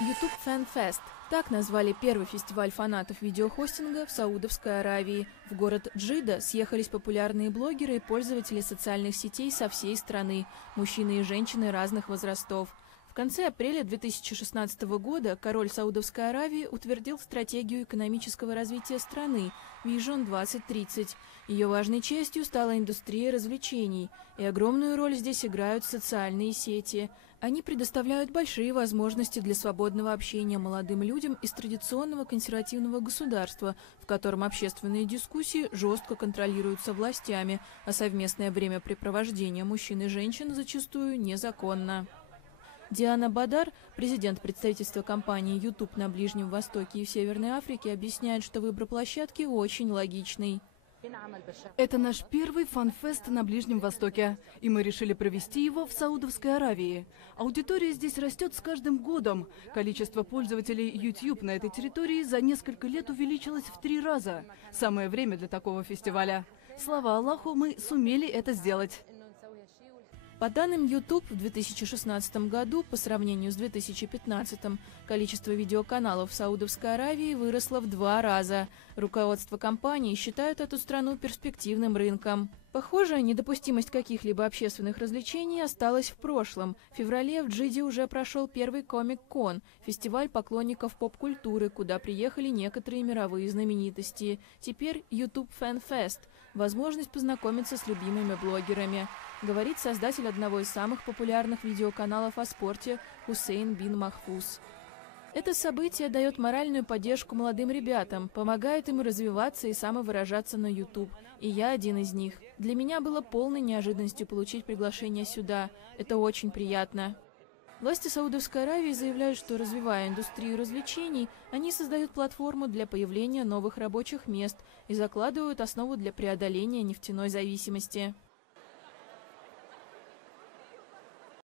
YouTube Fan Fest. Так назвали первый фестиваль фанатов видеохостинга в Саудовской Аравии. В город Джидда съехались популярные блогеры и пользователи социальных сетей со всей страны, мужчины и женщины разных возрастов. В конце апреля 2016 года король Саудовской Аравии утвердил стратегию экономического развития страны Vision 2030. Ее важной частью стала индустрия развлечений, и огромную роль здесь играют социальные сети. Они предоставляют большие возможности для свободного общения молодым людям из традиционного консервативного государства, в котором общественные дискуссии жестко контролируются властями, а совместное времяпрепровождение мужчин и женщин зачастую незаконно. Диана Бадар, президент представительства компании YouTube на Ближнем Востоке и в Северной Африке, объясняет, что выбор площадки очень логичный. Это наш первый фан-фест на Ближнем Востоке, и мы решили провести его в Саудовской Аравии. Аудитория здесь растет с каждым годом. Количество пользователей YouTube на этой территории за несколько лет увеличилось в 3 раза. Самое время для такого фестиваля. Слава Аллаху, мы сумели это сделать. По данным YouTube, в 2016 году, по сравнению с 2015, количество видеоканалов в Саудовской Аравии выросло в 2 раза. Руководство компании считает эту страну перспективным рынком. Похоже, недопустимость каких-либо общественных развлечений осталась в прошлом. В феврале в Джидде уже прошел первый Комик-кон, фестиваль поклонников поп-культуры, куда приехали некоторые мировые знаменитости. Теперь YouTube Fan Fest – возможность познакомиться с любимыми блогерами, говорит создатель одного из самых популярных видеоканалов о спорте Хусейн бин Махфуз. Это событие дает моральную поддержку молодым ребятам, помогает им развиваться и самовыражаться на YouTube. И я один из них. Для меня было полной неожиданностью получить приглашение сюда. Это очень приятно. Власти Саудовской Аравии заявляют, что, развивая индустрию развлечений, они создают платформу для появления новых рабочих мест и закладывают основу для преодоления нефтяной зависимости.